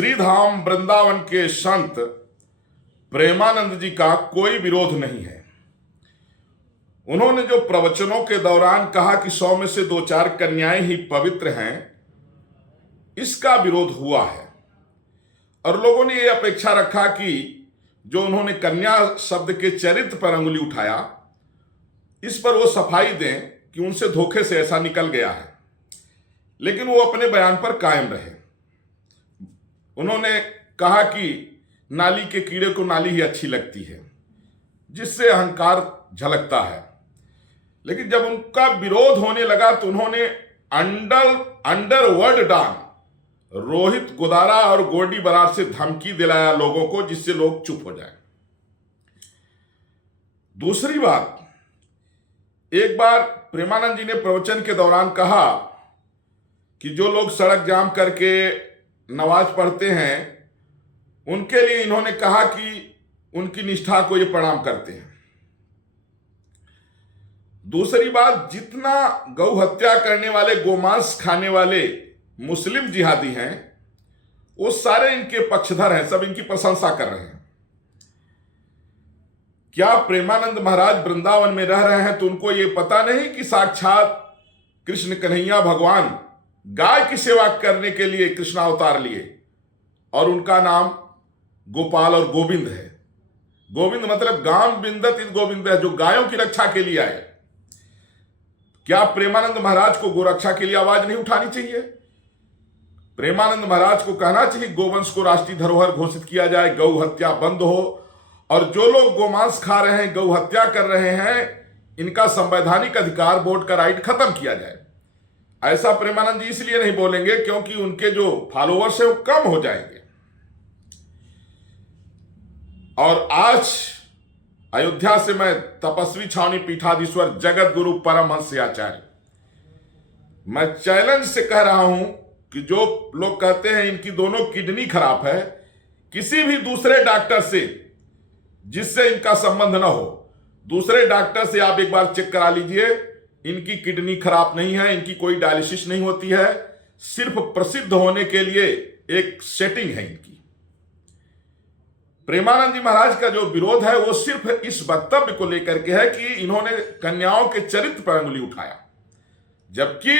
श्रीधाम वृंदावन के संत प्रेमानंद जी का कोई विरोध नहीं है। उन्होंने जो प्रवचनों के दौरान कहा कि 100 में से 2-4 कन्याएं ही पवित्र हैं, इसका विरोध हुआ है और लोगों ने यह अपेक्षा रखा कि जो उन्होंने कन्या शब्द के चरित्र पर अंगुली उठाया, इस पर वो सफाई दें कि उनसे धोखे से ऐसा निकल गया है। लेकिन वो अपने बयान पर कायम रहे। उन्होंने कहा कि नाली के कीड़े को नाली ही अच्छी लगती है, जिससे अहंकार झलकता है। लेकिन जब उनका विरोध होने लगा तो उन्होंने अंडरवर्ल्ड डॉन रोहित गोदारा और गोल्डी बरार से धमकी दिलाया लोगों को, जिससे लोग चुप हो जाए। दूसरी बात, एक बार प्रेमानंद जी ने प्रवचन के दौरान कहा कि जो लोग सड़क जाम करके नमाज पढ़ते हैं, उनके लिए इन्होंने कहा कि उनकी निष्ठा को ये प्रणाम करते हैं। दूसरी बात, जितना गौ हत्या करने वाले, गोमांस खाने वाले मुस्लिम जिहादी हैं, वो सारे इनके पक्षधर हैं, सब इनकी प्रशंसा कर रहे हैं। क्या प्रेमानंद महाराज वृंदावन में रह रहे हैं तो उनको ये पता नहीं कि साक्षात कृष्ण कन्हैया भगवान गाय की सेवा करने के लिए कृष्णावतार लिए और उनका नाम गोपाल और गोविंद है। गोविंद मतलब गाम बिंदत इत गोविंद है, जो गायों की रक्षा के लिए आए। क्या प्रेमानंद महाराज को गोरक्षा के लिए आवाज नहीं उठानी चाहिए? प्रेमानंद महाराज को कहना चाहिए गोवंश को राष्ट्रीय धरोहर घोषित किया जाए, गौ हत्या बंद हो, और जो लोग गोमांस खा रहे हैं, गौ हत्या कर रहे हैं, इनका संवैधानिक अधिकार, वोट का राइट खत्म किया जाए। ऐसा प्रेमानंद जी इसलिए नहीं बोलेंगे क्योंकि उनके जो फॉलोअर्स हैं वो कम हो जाएंगे। और आज अयोध्या से मैं तपस्वी छावनी पीठाधीश्वर जगत गुरु परमहंस आचार्य, मैं चैलेंज से कह रहा हूं कि जो लोग कहते हैं इनकी दोनों किडनी खराब है, किसी भी दूसरे डॉक्टर से जिससे इनका संबंध ना हो, दूसरे डॉक्टर से आप एक बार चेक करा लीजिए। इनकी किडनी खराब नहीं है, इनकी कोई डायलिसिस नहीं होती है, सिर्फ प्रसिद्ध होने के लिए एक सेटिंग है इनकी। प्रेमानंद जी महाराज का जो विरोध है वो सिर्फ इस वक्तव्य को लेकर के है कि इन्होंने कन्याओं के चरित्र पर अंगुली उठाया, जबकि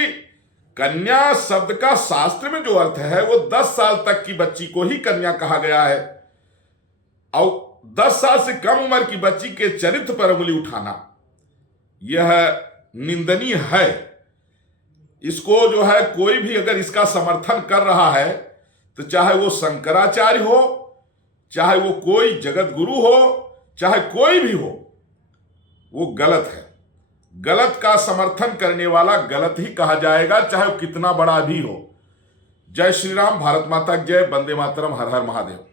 कन्या शब्द का शास्त्र में जो अर्थ है वो 10 साल तक की बच्ची को ही कन्या कहा गया है। और 10 साल से कम उम्र की बच्ची के चरित्र पर अंगुली उठाना यह निंदनीय है। इसको जो है कोई भी अगर इसका समर्थन कर रहा है तो चाहे वो शंकराचार्य हो, चाहे वो कोई जगत गुरु हो, चाहे कोई भी हो, वो गलत है। गलत का समर्थन करने वाला गलत ही कहा जाएगा, चाहे वो कितना बड़ा भी हो। जय श्री राम, भारत माता की जय, वंदे मातरम, हर हर महादेव।